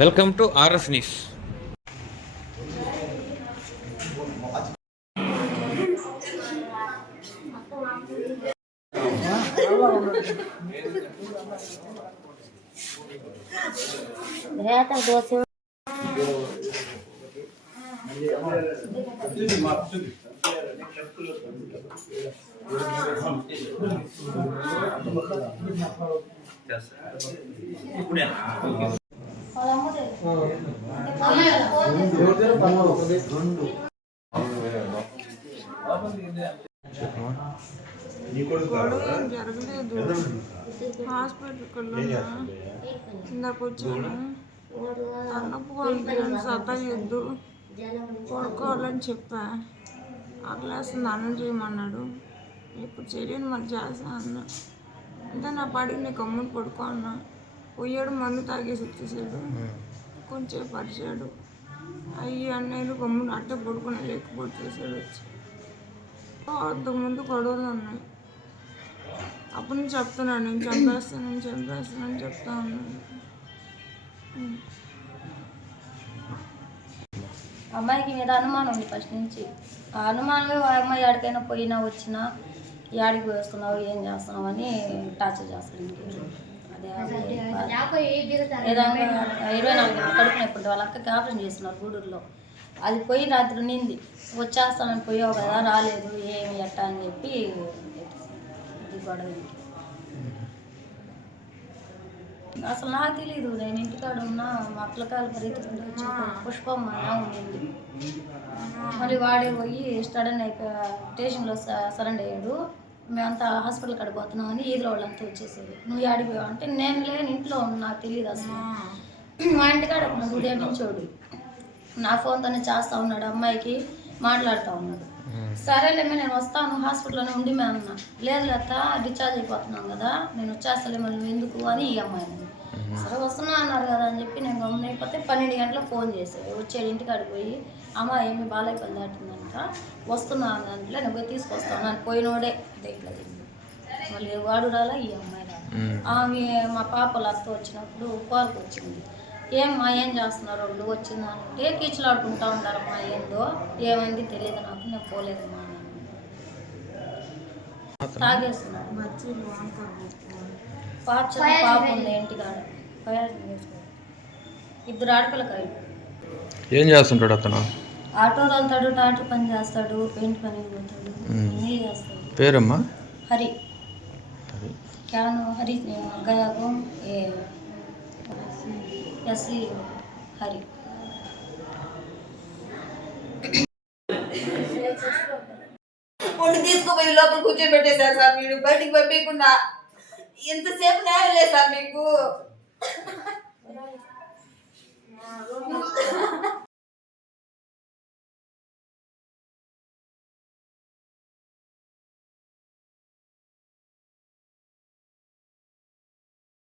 Welcome to RS news. జరగలేదు. హాస్పిటల్కి ఇందాక వచ్చాను. తలనొప్పిగా ఉంది, సతాయొద్దు, పడుకోవాలని చెప్పా. ఆ క్లాస్ అన్నం చేయమన్నాడు. ఇప్పుడు చేయలేని మళ్ళీ చేస్తా అన్నా. అంటే నా పాడికి నేను గమ్మున పడుకో అన్నా. పోయాడు, మందు తాగేసి వచ్చేసాడు. కొంచెం పరిచాడు. అయ్యి అన్నయ్యలు గమ్మున అట్టే పడుకుని లేకపోతే చేసాడు వచ్చి. అంతకుముందు గొడవలు ఉన్నాయి. అప్పుడు నేను చెప్తున్నాను, నేను చంపేస్తానని చెప్తా ఉన్నాను. అమ్మాయికి మీద అనుమానం ఉంది ఫస్ట్ నుంచి. ఆ అనుమానమే అమ్మాయి ఎక్కడికైనా పోయినా వచ్చినా ఏడికి వేస్తున్నావు, ఏం చేస్తున్నావు అని టార్చర్ చేస్తాడు. అదే 24 కడుపున ఇప్పుడు వాళ్ళ అక్కకి ఆపరేషన్ చేస్తున్నారు గూడూరులో. అది పోయి రాత్రి నింది వచ్చేస్తానని పోయావు కదా, రాలేదు, ఏమి ఎట్టా అని చెప్పి ఇది గొడవ. అసలు నాకు తెలీదు. నేను ఇంటికాడ ఉన్నా, మా అట్లకాయలు పరిగెత్తుకుంటూ వచ్చి పుష్పమ్మ ఉండింది. మళ్ళీ వాడే పోయి సడన్ అయిపోయి స్టేషన్లో సరెండర్ అయ్యాడు. మేమంతా హాస్పిటల్ కాడికి పోతున్నామని ఈదులో వాళ్ళంతా వచ్చేసారు. నువ్వు ఆడిపోయావు అంటే నేను లేని ఇంట్లో ఉన్నా, నాకు తెలియదు అసలు. మా ఇంటికాడ ఉదయం నుంచోడు నా ఫోన్తోనే చేస్తూ ఉన్నాడు, అమ్మాయికి మాట్లాడుతూ ఉన్నాడు. సరేలేమే నేను వస్తాను, హాస్పిటల్లోనే ఉండి మే అన్నా. లేదు లేత డిశ్చార్జ్ అయిపోతున్నాం కదా, నేను వచ్చేస్తలే మళ్ళీ ఎందుకు అని ఈ అమ్మాయిని. సరే వస్తున్నా అన్నారు కదా అని చెప్పి నేను గమనైపోతే 12 గంటలకు ఫోన్ చేశాడు. వచ్చాడు ఇంటికాడికి పోయి, అమ్మ ఏమి బాలయ్యపల్లి దాటిందంట, వస్తున్నా దాంట్లో నేను పోయి తీసుకొస్తాను అని పోయినోడే దేంట్లో తింది. మళ్ళీ వాడు రాలా, ఈ అమ్మాయి రాలా. ఆమె మా పాపలు అత్త వచ్చినప్పుడు కోరకు వచ్చింది. ఏమ్మా ఏం చేస్తున్నారు వాళ్ళు వచ్చిందంటే కీచులాడుకుంటా ఉంటారమ్మా, ఏందో ఏమైంది తెలియదు నాకు, నేను పోలేదమ్మా తాగేస్తున్నాడు. పాప ఉంది ఇంటికాడ, ఇద్దరు ఆడపిల్లకాయలు. ఏం చేస్తుంటాడు అతను? ఆటో వెళ్తాడు, టాటర్ పని చేస్తాడు, పెయింట్ పని పోతాడు, అన్నీ చేస్తాడు. పేరమ్మా? హరి. క్యాను హరి గయాకు ఎస్సి హరి. పొండి తీసుకుపోయి లోపల కూర్చోబెట్టేశారు సార్. మీరు బయటికి పంపించకుండా ఎంతసేపు న్యాయం లేదు సార్ మీకు.